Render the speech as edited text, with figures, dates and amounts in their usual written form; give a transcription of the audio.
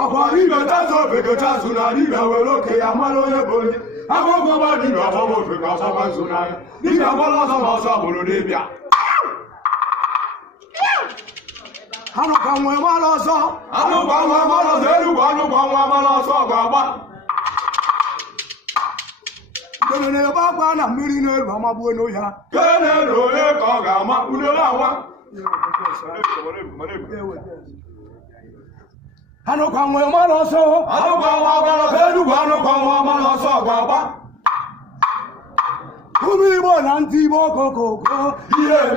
Akwa dibia tazo peke tazo na dibia weloke ya malo ye bonye. Akwa kwa dibia bobo peke saba zuna. Dibia bola saba saba dibia. Hano kamwe maloso. Hano kamwe maloso. Elu hano kamwe maloso baba. Kene baba na miri ne mama bueno ya. Kene roye koga ma unola wa. Hano kamwe maloso. Hano kamwe maloso. Elu hano kamwe maloso baba. Kumi bona ntibo koko. Yeah.